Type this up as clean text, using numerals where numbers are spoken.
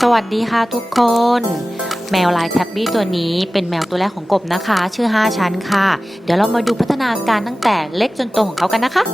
สวัสดีค่ะทุกคน แมวลายแท็บบี้ตัวนี้เป็นแมวตัวแรกของกบนะคะชื่อ5ชั้นค่ะเดี๋ยวเรามาดูพัฒนาการตั้งแต่เล็กจนโตของเขากันนะคะ